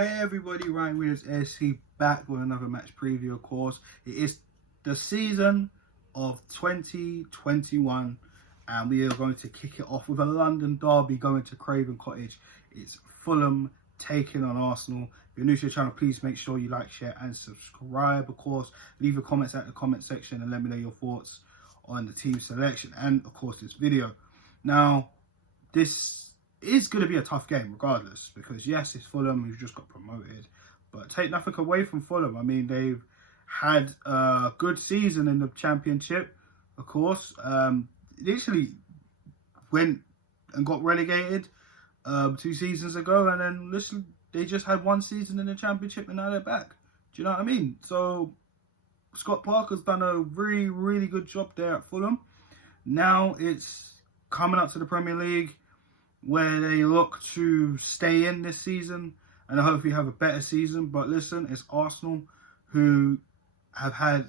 Hey everybody, Ryan Williams SC back with another match preview, of course. It is the season of 2021 and we are going to kick it off with a London derby going to Craven Cottage. It's Fulham taking on Arsenal. If you're new to the channel, please make sure you like, share and subscribe. Of course, leave your comments at the comment section and let me know your thoughts on the team selection and of course this video. Now, this is going to be a tough game regardless, because yes, it's Fulham who've just got promoted, but take nothing away from Fulham. I mean, they've had a good season in the Championship, of course. Literally went and got relegated 2 seasons ago, and then listen, they just had 1 season in the Championship and now they're back. Do you know what I mean? So Scott Parker's done a really good job there at Fulham. Now it's coming up to the Premier League, where they look to stay in this season and hopefully have a better season. But listen, it's Arsenal who have had,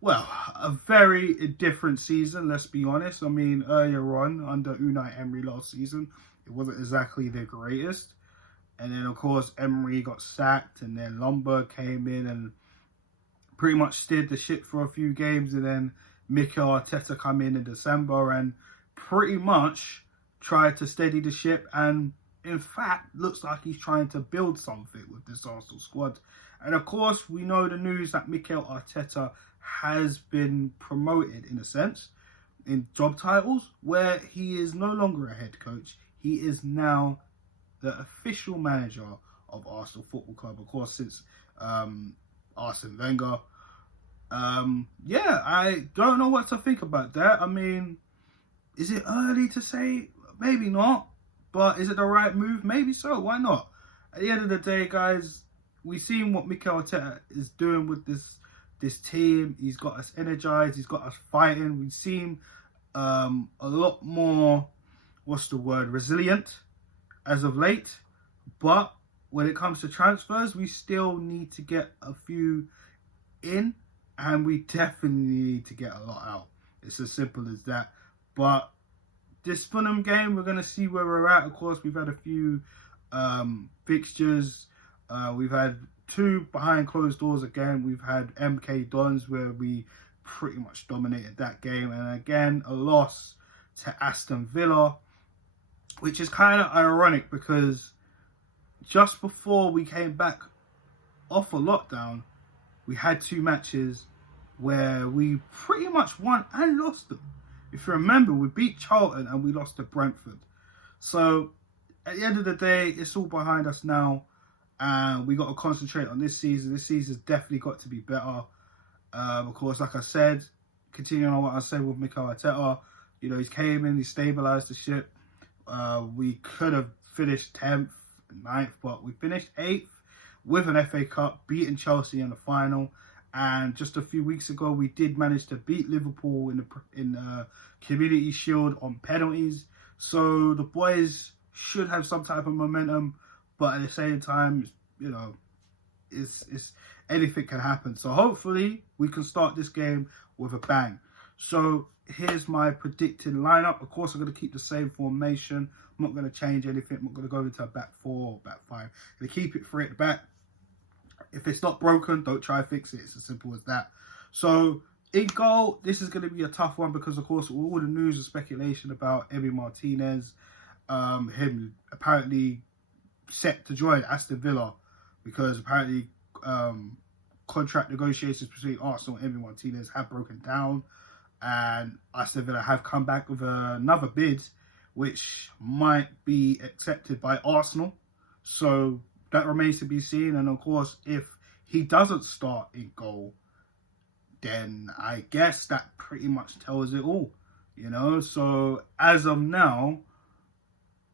well, a very different season, let's be honest. I mean, earlier on, under Unai Emery last season, it wasn't exactly the greatest. And then, of course, Emery got sacked, and then Lombard came in and pretty much steered the ship for a few games. And then Mikel Arteta come in December and pretty much tried to steady the ship, and in fact looks like he's trying to build something with this Arsenal squad. And of course, we know the news that Mikel Arteta has been promoted in a sense in job titles, where he is no longer a head coach. He is now the official manager of Arsenal Football Club, of course, since Arsene Wenger. Yeah, I don't know what to think about that. I mean, is it early to say? Maybe not, but is it the right move? Maybe so. Why not? At the end of the day, guys, we've seen what Mikel Arteta is doing with this team. He's got us energized. He's got us fighting. We've seen a lot more, what's the word, resilient as of late. But when it comes to transfers, we still need to get a few in, and we definitely need to get a lot out. It's as simple as that. But this Fulham game, we're going to see where we're at. Of course, we've had a few fixtures. We've had 2 behind closed doors again. We've had MK Dons, where we pretty much dominated that game. And again, a loss to Aston Villa, which is kind of ironic because just before we came back off a lockdown, we had 2 matches where we pretty much won and lost them. If you remember, we beat Charlton and we lost to Brentford. So at the end of the day, it's all behind us now, and we got to concentrate on this season. This season's definitely got to be better. Of course, like I said, continuing on what I said with Mikel Arteta, you know, he's came in, he stabilised the ship. We could have finished 10th, 9th, but we finished 8th with an FA Cup, beating Chelsea in the final. And just a few weeks ago, we did manage to beat Liverpool in the Community Shield on penalties. So the boys should have some type of momentum, but at the same time, you know, it's anything can happen. So hopefully we can start this game with a bang. So here's my predicted lineup. Of course, I'm going to keep the same formation. I'm not going to change anything. I'm not going to go into a back 4 or back 5. I'm going to keep it 3 at the back. If it's not broken, don't try to fix it. It's as simple as that. So in goal, this is going to be a tough one because, of course, all the news and speculation about Emi Martinez, him apparently set to join Aston Villa, because apparently contract negotiations between Arsenal and Emi Martinez have broken down, and Aston Villa have come back with another bid, which might be accepted by Arsenal. So that remains to be seen. And of course, if he doesn't start in goal, then I guess that pretty much tells it all, you know. So as of now,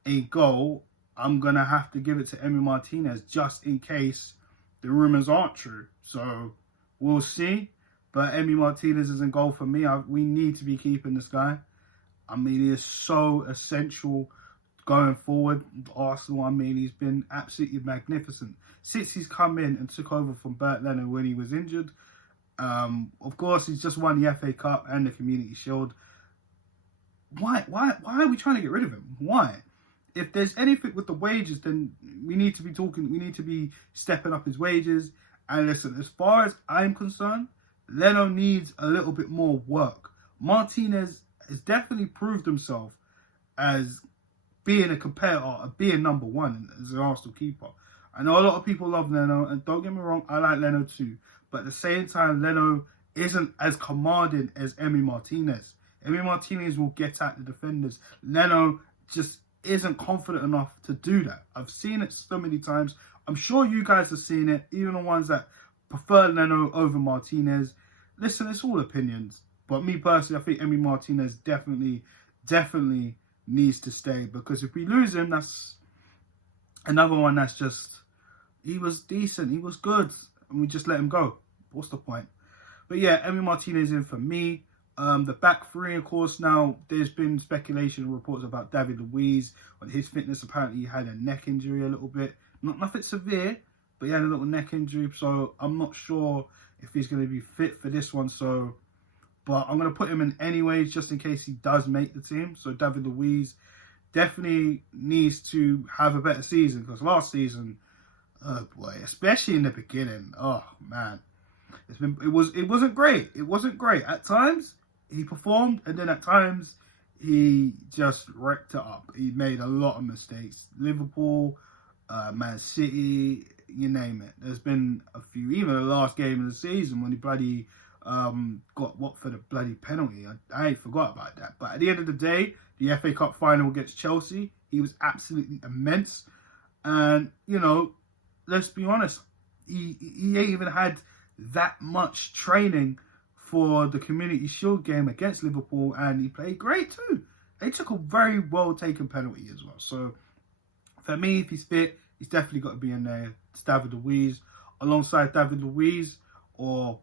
in goal, I'm going to have to give it to Emi Martinez just in case the rumours aren't true. So we'll see. But Emi Martinez is in goal for me. We need to be keeping this guy. I mean, he is so essential going forward. Arsenal, I mean, he's been absolutely magnificent since he's come in and took over from Bert Leonard when he was injured. Of course, he's just won the FA Cup and the Community Shield. Why are we trying to get rid of him? Why? if there's anything with the wages, then we need to be talking. We need to be stepping up his wages. And listen, as far as I'm concerned, Leno needs a little bit more work. Martinez has definitely proved himself as being a competitor, being number one as an Arsenal keeper. I know a lot of people love Leno, and don't get me wrong, I like Leno too. But at the same time, Leno isn't as commanding as Emi Martinez. Emi Martinez will get at the defenders. Leno just isn't confident enough to do that. I've seen it so many times. I'm sure you guys have seen it, even the ones that prefer Leno over Martinez. Listen, it's all opinions. But me personally, I think Emi Martinez definitely needs to stay, because if we lose him, that's another one that's just, he was decent, he was good, and we just let him go. What's the point? But yeah, Emi Martinez in for me. The back three, of course, now there's been speculation and reports about David Luiz on his fitness. Apparently he had a neck injury a little bit, nothing severe, but he had a little neck injury, so I'm not sure if he's going to be fit for this one. So, but I'm going to put him in anyways, just in case he does make the team. So David Luiz definitely needs to have a better season, because last season, oh boy, especially in the beginning, oh man, it wasn't great. It wasn't great. At times he performed, and then at times he just wrecked it up. He made a lot of mistakes. Liverpool, Man City, you name it. There's been a few, even the last game of the season when he bloody got what for the bloody penalty. I ain't forgot about that. But at the end of the day, the FA Cup final against Chelsea, he was absolutely immense. And, you know, let's be honest, he ain't even had that much training for the Community Shield game against Liverpool, and he played great too. They took a very well taken penalty as well. So for me, if he's fit, he's definitely got to be in there. It's David Luiz. Alongside David Luiz, or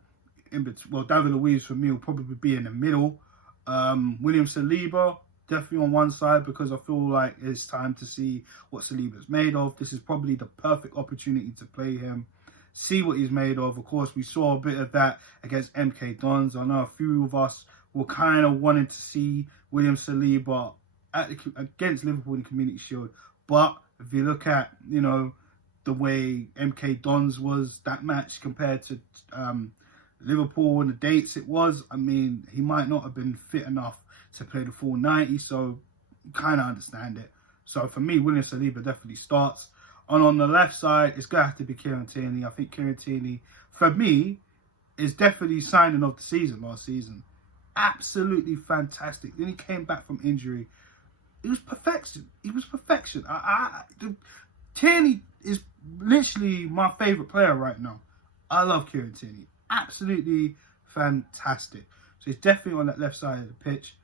in between, well, David Luiz for me will probably be in the middle. William Saliba, definitely on one side, because I feel like it's time to see what Saliba's made of. This is probably the perfect opportunity to play him, see what he's made of. Of course, we saw a bit of that against MK Dons. I know a few of us were kind of wanting to see William Saliba against Liverpool in the Community Shield. But if you look at, you know, the way MK Dons was, that match compared to Liverpool and the dates it was, I mean, he might not have been fit enough to play the full 90, so you kind of understand it. So for me, William Saliba definitely starts. And on the left side, it's going to have to be Kieran Tierney. I think Kieran Tierney, for me, is definitely signing of the season last season. Absolutely fantastic. Then he came back from injury. It was perfection. He was perfection. Tierney is literally my favourite player right now. I love Kieran Tierney. Absolutely fantastic. So he's definitely on that left side of the pitch.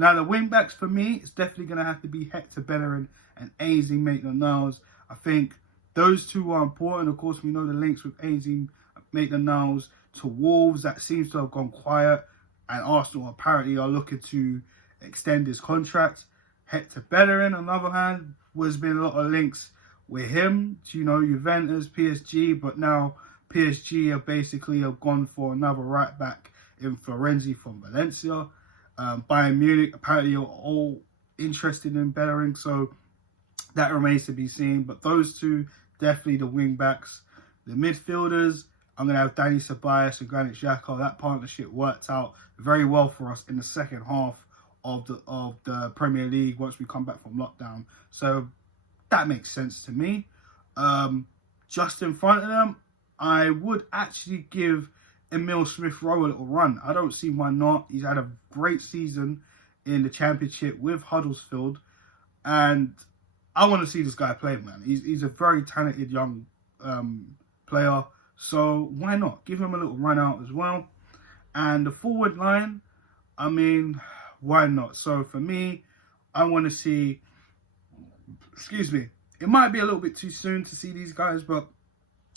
Now, the wing-backs for me, it's definitely going to have to be Hector Bellerin and Ainsley Maitland-Niles. I think those two are important. Of course, we know the links with Ainsley Maitland-Niles to Wolves. That seems to have gone quiet. And Arsenal apparently are looking to extend his contract. Hector Bellerin, on the other hand, there's been a lot of links with him to, you know, Juventus, PSG. But now PSG have gone for another right-back in Florenzi from Valencia. Bayern Munich apparently are all interested in Bellerin, so that remains to be seen. But those two, definitely the wing backs. The midfielders, I'm going to have Dani Ceballos and Granit Xhaka. That partnership worked out very well for us in the second half of the Premier League once we come back from lockdown. So that makes sense to me. Just in front of them, I would actually give Emil Smith-Rowe a little run. I don't see why not. He's had a great season in the Championship with Huddersfield, and I want to see this guy play, man. He's a very talented young player, so why not? Give him a little run out as well. And the forward line, I mean, why not? So for me, I want to see, it might be a little bit too soon to see these guys, but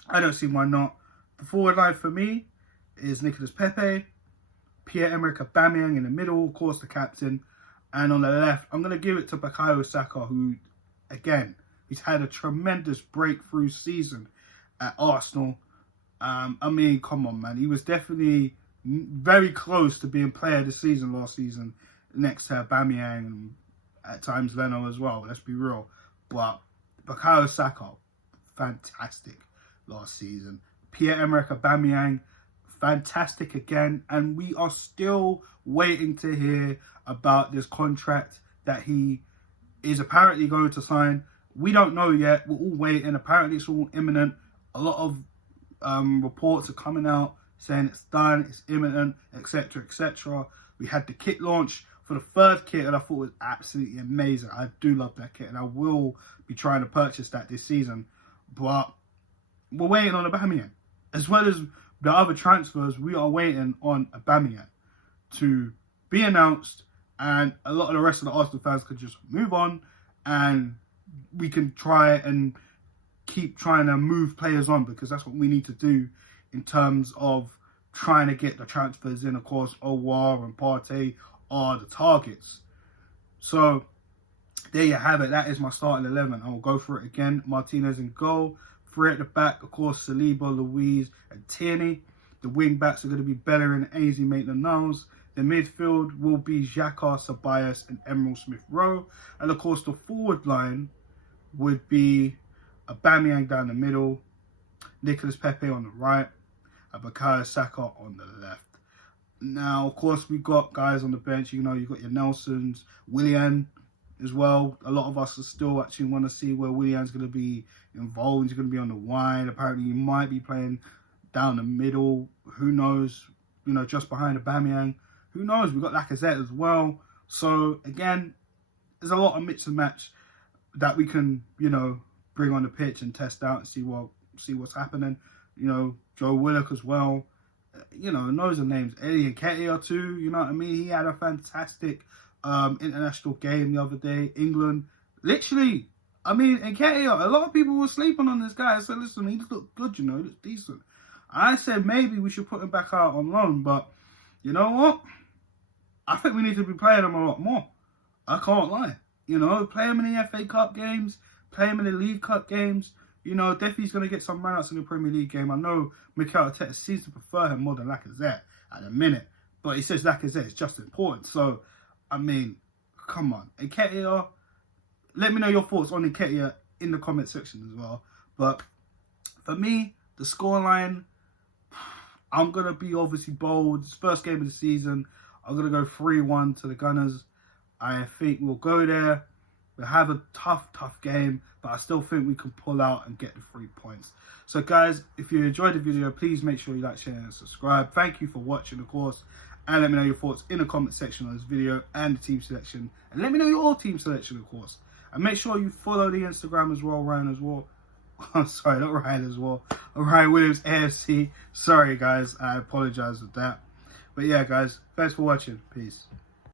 I don't see why not. The forward line for me is Nicolas Pepe, Pierre-Emerick Aubameyang in the middle, of course the captain, and on the left, I'm going to give it to Bukayo Saka, who, again, he's had a tremendous breakthrough season at Arsenal. I mean, come on, man. He was definitely very close to being player of the season last season, next to Aubameyang and at times Leno as well. Let's be real. But Bukayo Saka, fantastic last season. Pierre-Emerick Aubameyang, fantastic again. And we are still waiting to hear about this contract that he is apparently going to sign. We don't know yet. We're all waiting. Apparently it's all imminent. A lot of reports are coming out saying it's done, it's imminent, etc., etc. We had the kit launch for the third kit, and I thought it was absolutely amazing. I do love that kit, and I will be trying to purchase that this season. But we're waiting on Aubameyang. As well as the other transfers, we are waiting on Aubameyang to be announced, and a lot of the rest of the Arsenal fans could just move on, and we can try and keep trying to move players on, because that's what we need to do in terms of trying to get the transfers in. Of course, Aouar and Partey are the targets. So there you have it. That is my starting 11. I will go for it again. Martinez in goal. 3 at the back, of course, Saliba, Luiz and Tierney. The wing backs are going to be Bellerin, AZ, Maitland-Niles. The midfield will be Xhaka, Ceballos and Emerald Smith-Rowe. And of course, the forward line would be Aubameyang down the middle, Nicolas Pepe on the right, and Bukayo Saka on the left. Now, of course, we've got guys on the bench. You know, you've got your Nelsons, Willian as well. A lot of us are still actually want to see where Willian's going to be involved. He's going to be on the wide. Apparently, he might be playing down the middle. Who knows? You know, just behind Aubameyang. Who knows? We've got Lacazette as well. So, again, there's a lot of mix and match that we can, you know, bring on the pitch and test out and see what's happening. You know, Joe Willock as well. You know, knows the names. Eddie Nketiah too. You know what I mean? He had a fantastic international game the other day. England, literally. I mean, Nketiah. A lot of people were sleeping on this guy. I said, listen, he looked good. You know, he looks decent. I said maybe we should put him back out on loan, but you know what? I think we need to be playing him a lot more. I can't lie. You know, play him in the FA Cup games, play him in the League Cup games. You know, definitely he's going to get some run-outs in the Premier League game. I know Mikel Arteta seems to prefer him more than Lacazette at the minute. But he says Lacazette is just important. So, I mean, come on. Nketiah, let me know your thoughts on Nketiah in the comment section as well. But for me, the scoreline, I'm going to be obviously bold. It's first game of the season. I'm going to go 3-1 to the Gunners. I think we'll go there. We'll have a tough game, but I still think we can pull out and get the 3 points. So guys, if you enjoyed the video, please make sure you like, share and subscribe. Thank you for watching, of course. And let me know your thoughts in the comment section on this video and the team selection. And let me know your team selection, of course. And make sure you follow the Instagram as well, Ryan as well. Sorry, not Ryan as well. Ryan Williams AFC. Sorry guys, I apologize with that. But yeah guys, thanks for watching. Peace.